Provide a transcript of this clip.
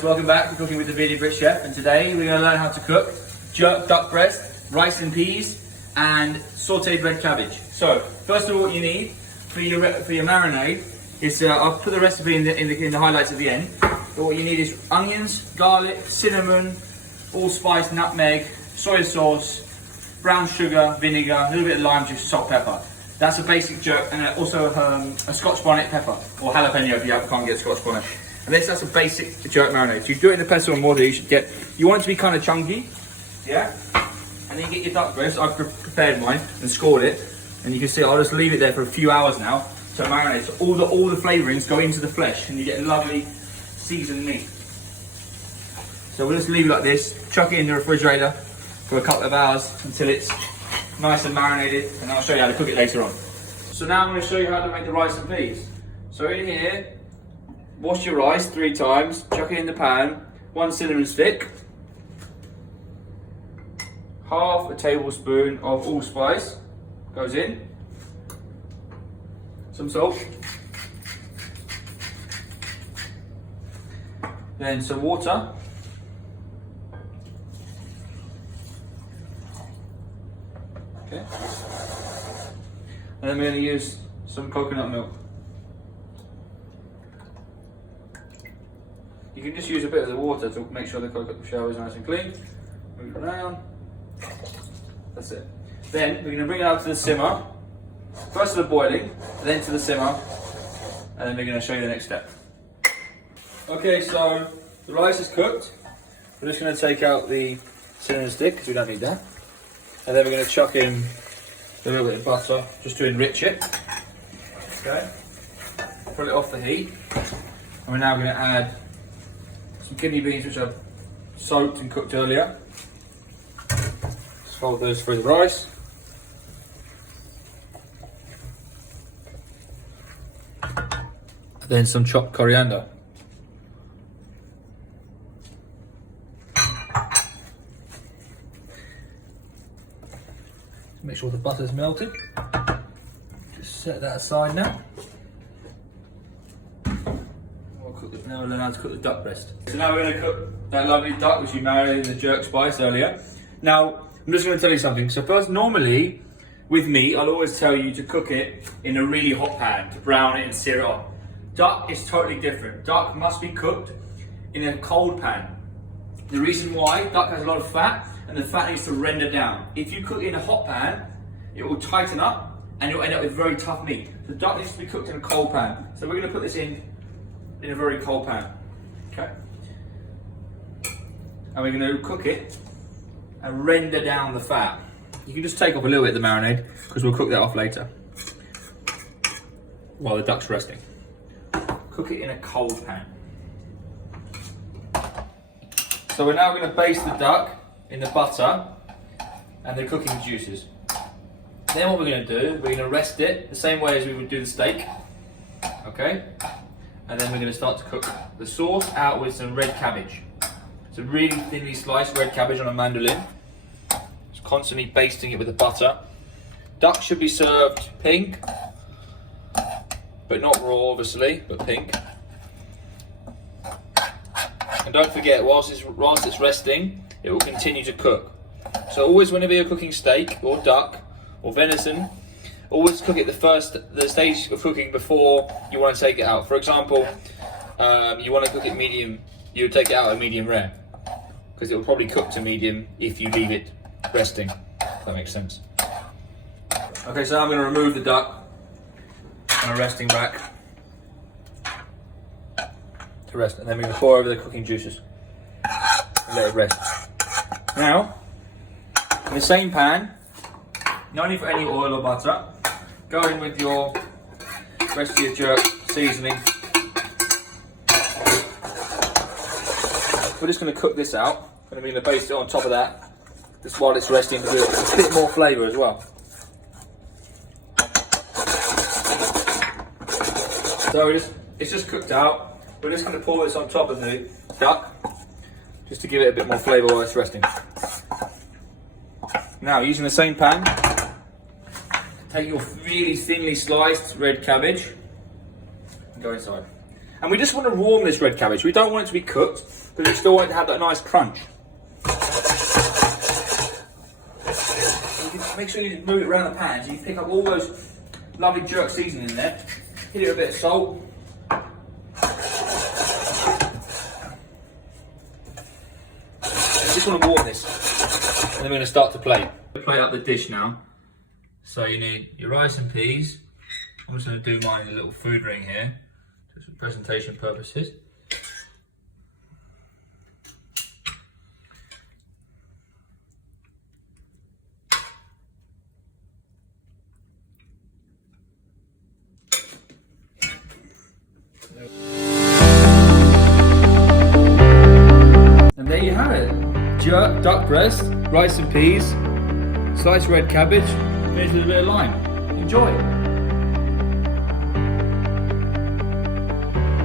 guys, welcome back to Cooking with the Bearded Brit Chef, and today we're going to learn how to cook jerk duck breast, rice and peas, and sautéed red cabbage. So, first of all, what you need for your marinade is, I'll put the recipe in the highlights at the end, but what you need is onions, garlic, cinnamon, allspice, nutmeg, soy sauce, brown sugar, vinegar, a little bit of lime juice, salt, pepper. That's a basic jerk, and also a Scotch bonnet pepper, or jalapeno if you can't get Scotch bonnet. And that's a basic jerk marinade. So you do it in the pestle and water. You want it to be kind of chunky, yeah. And then you get your duck breast. I've prepared mine and scored it, and you can see I'll just leave it there for a few hours now to marinate. So all the flavourings go into the flesh, and you get a lovely seasoned meat. So we'll just leave it like this. Chuck it in the refrigerator for a couple of hours until it's nice and marinated, and I'll show you how to cook it later on. So now I'm going to show you how to make the rice and peas. So in here, wash your rice 3 times, chuck it in the pan, 1 cinnamon stick, half a tablespoon of allspice goes in, some salt, then some water, okay, and then we're going to use some coconut milk. You can just use a bit of the water to make sure the coconut shell is nice and clean. Move it around. That's it. Then we're going to bring it up to the simmer. First to the boiling, then to the simmer, and then we're going to show you the next step. Okay, so the rice is cooked. We're just going to take out the cinnamon stick because we don't need that. And then we're going to chuck in a little bit of butter just to enrich it. Okay. Pull it off the heat. And we're now going to add some kidney beans which I've soaked and cooked earlier. Just fold those through the rice. Then some chopped coriander. Make sure the butter's melted. Just set that aside now. Now we'll learn how to cook the duck breast. So now we're going to cook that lovely duck which we marinated in the jerk spice earlier. Now, I'm just going to tell you something. So first, normally, with meat, I'll always tell you to cook it in a really hot pan, to brown it and sear it off. Duck is totally different. Duck must be cooked in a cold pan. The reason why, duck has a lot of fat, and the fat needs to render down. If you cook it in a hot pan, it will tighten up, and you'll end up with very tough meat. The duck needs to be cooked in a cold pan. So we're going to put this in a very cold pan, okay? And we're going to cook it and render down the fat. You can just take off a little bit of the marinade because we'll cook that off later while the duck's resting. Cook it in a cold pan. So we're now going to baste the duck in the butter and the cooking juices. Then what we're going to do, we're going to rest it the same way as we would do the steak, okay? And then we're going to start to cook the sauce out with some red cabbage. So really thinly sliced red cabbage on a mandolin. Just constantly basting it with the butter. Duck should be served pink, but not raw obviously, but pink. And don't forget, whilst it's resting, it will continue to cook. So always whenever you're cooking steak or duck or venison, always cook it the stage of cooking before you want to take it out. For example, you want to cook it medium, you would take it out at medium rare because it will probably cook to medium if you leave it resting, if that makes sense. Okay, so I'm going to remove the duck on a resting rack to rest, and then we're going to pour over the cooking juices and let it rest. Now, in the same pan, no need for any oil or butter. Go in with your rest of your jerk seasoning. We're just going to cook this out. We're going to baste it on top of that, just while it's resting, to do a bit more flavour as well. So it's just cooked out. We're just going to pour this on top of the duck, just to give it a bit more flavour while it's resting. Now, using the same pan, take your really thinly sliced red cabbage and go inside. And we just want to warm this red cabbage. We don't want it to be cooked, but we still want it to have that nice crunch. Make sure you move it around the pan so you pick up all those lovely jerk seasoning in there. Hit it with a bit of salt. Just want to warm this, and then we're going to start to plate. Plate up the dish now. So you need your rice and peas. I'm just going to do mine in a little food ring here, just for presentation purposes. And there you have it. Jerk, duck breast, rice and peas, sliced red cabbage, finished with a bit of lime. Enjoy.